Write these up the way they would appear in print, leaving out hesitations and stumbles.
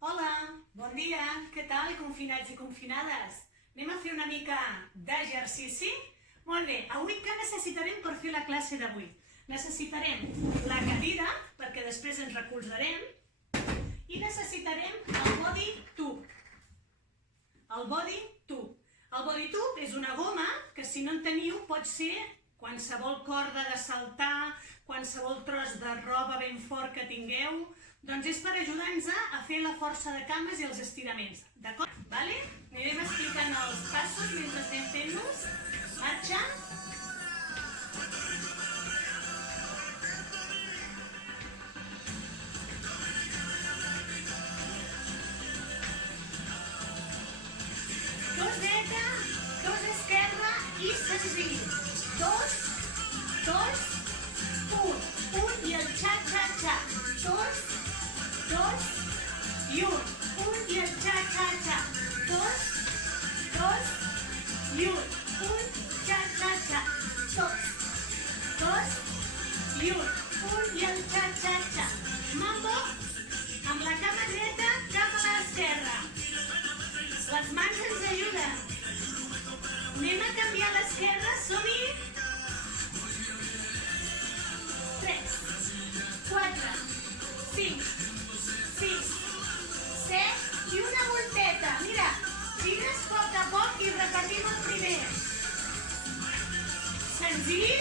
Hola, bon dia, què tal, confinats i confinades? Anem a fer una mica d'exercici? Molt bé, avui què necessitarem per fer la classe d'avui? Necessitarem la cadira, perquè després ens recolzarem, i necessitarem el body tube. El body tube. El body tube és una goma que, si no en teniu, pot ser qualsevol corda de saltar, qualsevol tros de roba ben fort que tingueu, doncs és per ajudar-nos a fer la força de cames i els estiraments. D'acord? Vale? Anirem explicant els passos mentre anem fent-los. Marxa. Dos dreta, dos esquerra i senzill. Dos, un i el xa-xa-xa. Dos i un i el xa-xa-xa. Dos i un, xa-xa-xa. Dos i un i el xa-xa-xa. Mambo amb la cama dreta cap a l'esquerra. Les mans ens ajuden. Anem a canviar l'esquerra, som-hi. 3, 4, 5, 6, 7 i una volteta. Mira, gires a poc i repetim el primer. Senzill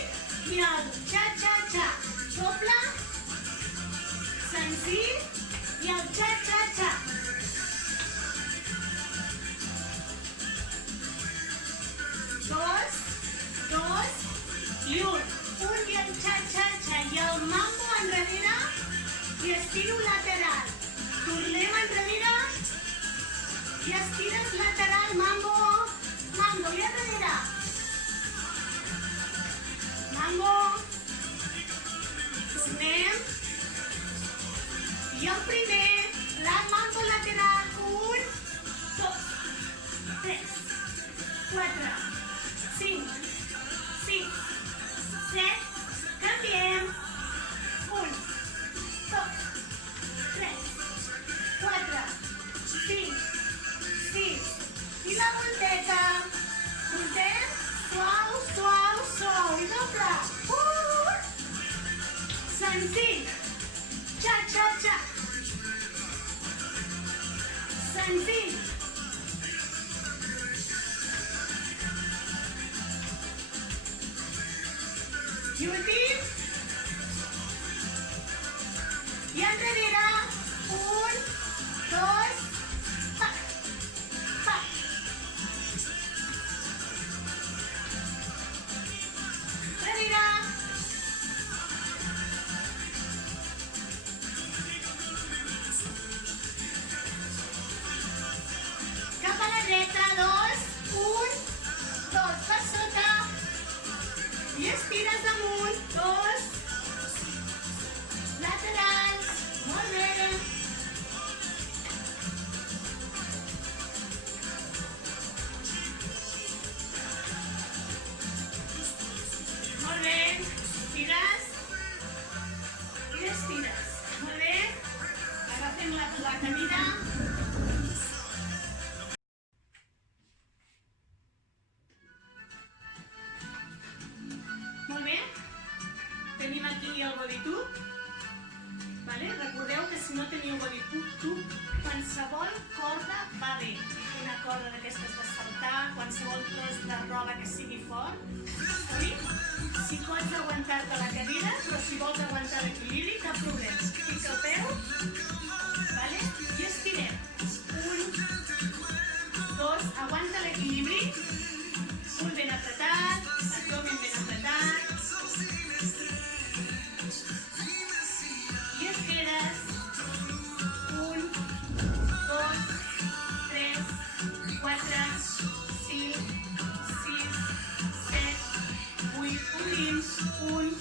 i el xa-xa-xa. Doble, senzill i el xa-xa-xa. Dos i un i el xa-xa-xa. I el mambo enrere i estiro lateral. Tornem enrere i estires lateral, mambo. Mambo, i enrere. Mambo. Tornem. I el primer, la mambo lateral. 1, 2, 3, 4, 5, 6, 7. Canviem. 1, 2, 3, 4, 5, 6. I la volteta. Voltem. Suau, suau, suau. I doble. Senzill. Xa-xa-xa. Senzill. I últim. I enrere. 1, 2, pac, pac. Enrere. Cap a la dreta. 2, 1, 2. Per sota. I estires amunt. 2. Laterals. Molt bé. Molt bé. Estires. I estires. Molt bé. Agafem la cadira. Molt bé. Tenim aquí el body tube. Recordeu que si no teniu body tube, qualsevol corda va bé. Una corda d'aquestes de saltar, qualsevol tros de roba que sigui fort. Si pots aguantar-te la cadira, però si vols aguantar l'equilibri, cap problema. Fica el peu i estirem. 1, 2, aguanta l'equilibri. Un ben apretat, abdomen ben apretat. I et quedes. 1, 2, 3, 4, 5, 6, 7, 8. Obrim. 1,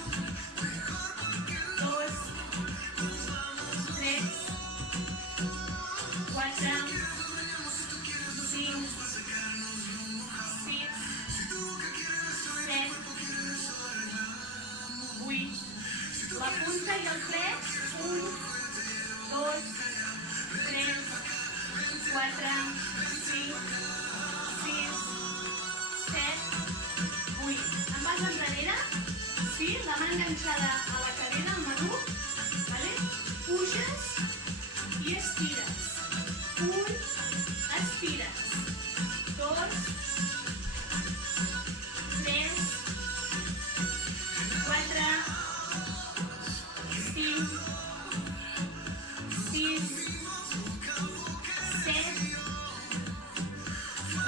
2, 4, 5, 6, 7, 8. Em vas enrere, sí? La mà enganxada a la cadena, al maluc, vale? Puges i estires. 1, estires. 2, 3, 4, 5, 6, 7,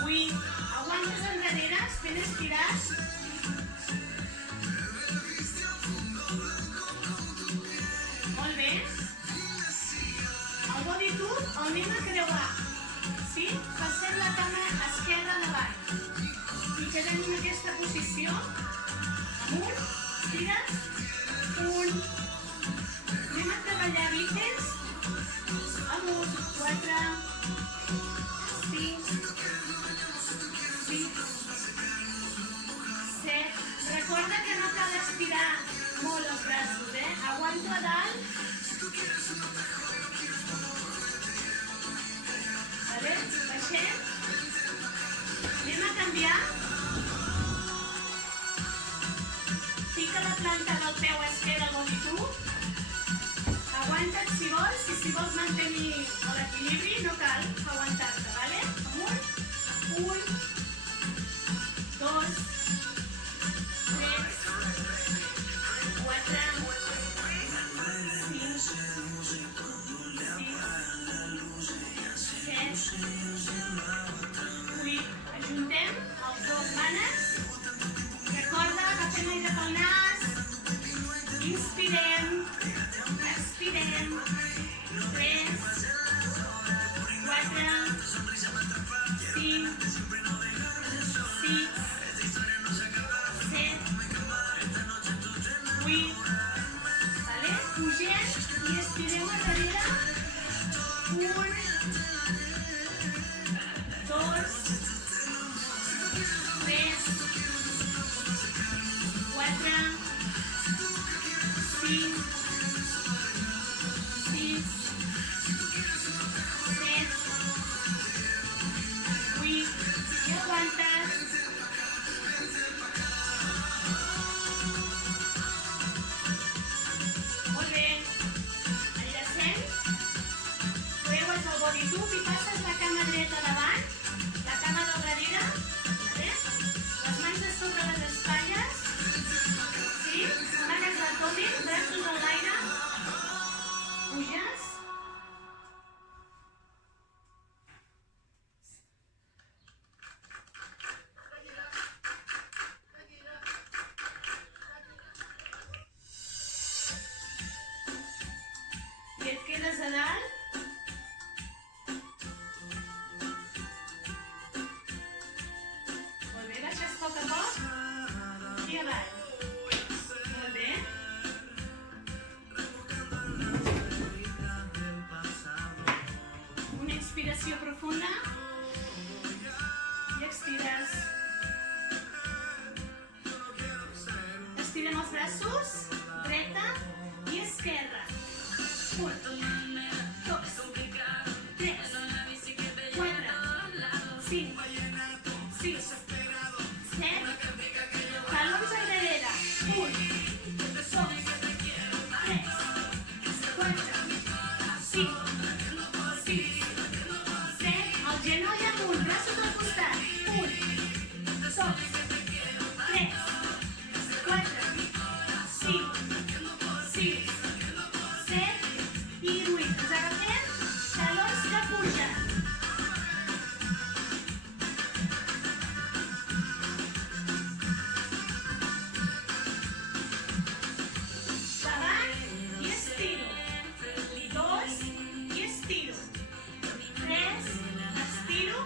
8. Aguantes enrere, ben estirats. Molt bé. El body tube el anem a creuar. Sí? Passem la cama esquerra davant. I quedem en aquesta posició. Amunt, estires. 1. Anem a treballar bíceps. Amunt, 4, 5, 6, 7. Recorda que no cal estirar molt els braços, Aguanto a dalt. Vale? Baixem. Anem a canviar. Fica la planta del peu esquerre al body tube. Aguanta't si vols, i si vols mantenir l'equilibri no cal aguantar-te, vale? Amunt. 1, 2, 3, 4, 5, 6, 7, 8. Ajuntem els dos mànecs. Recorda, agafem aire pel nas. Inspirem. Expirem. 3, 4, 5, 6, 7, 8. Vale? Pugem i estirem enrere. 1, 2, 3, 4, 5, 6, 7, 8. I aguantes. Molt bé. Enllacem. Creues el body tube i passes la cama dreta davant, la cama del darrere, vale? Les mans a sobre les espatlles, sí? Manes l'abdomen, braços a l'aire, puges. I et quedes a dalt. Molt bé, baixes a poc i avall. Molt bé. Una inspiració profunda i expires. Estirem els braços, dreta i esquerra. 1, 2, 3, 4, 5, 6, 7, talons enrere. 1, 2, 3, 4, 5, 6, 7, el genoll amunt, braços al costat. 1, 2, 3, 4, 5, 6, 7 i 8. Ens agafem talons que pugen. Davant i estiro. 2 i estiro. 3, estiro.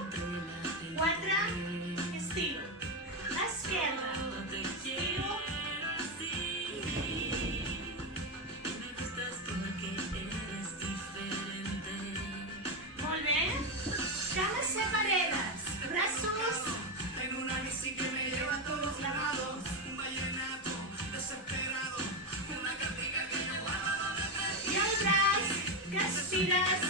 4, estiro. Esquerra. Estiro. Molt bé. Cames separedes. Braços. Tengo una bici que me lleva a todos lados. Un vallenato desesperado. Una cartica que yo guardo. I el braç que estires.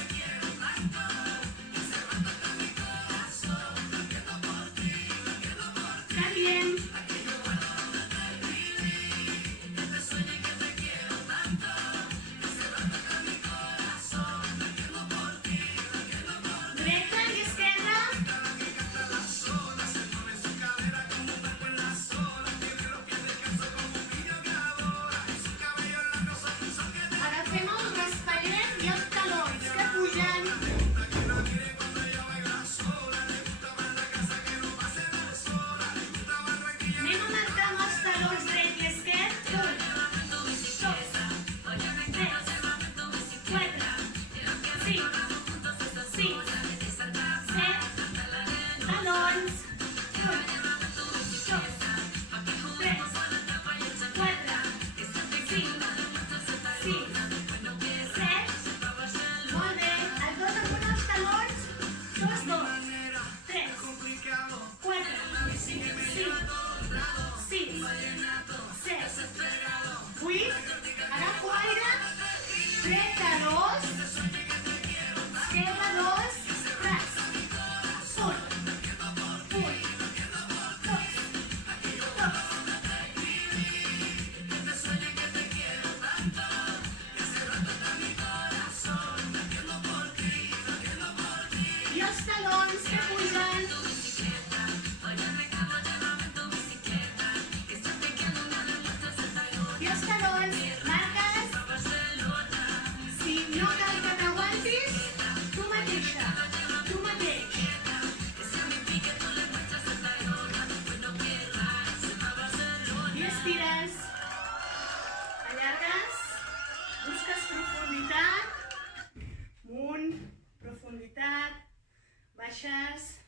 baixes.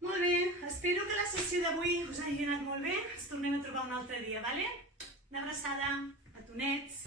Molt bé, espero que la sessió d'avui us hagi anat molt bé. Ens tornem a trobar un altre dia, vale? Una abraçada, petonets.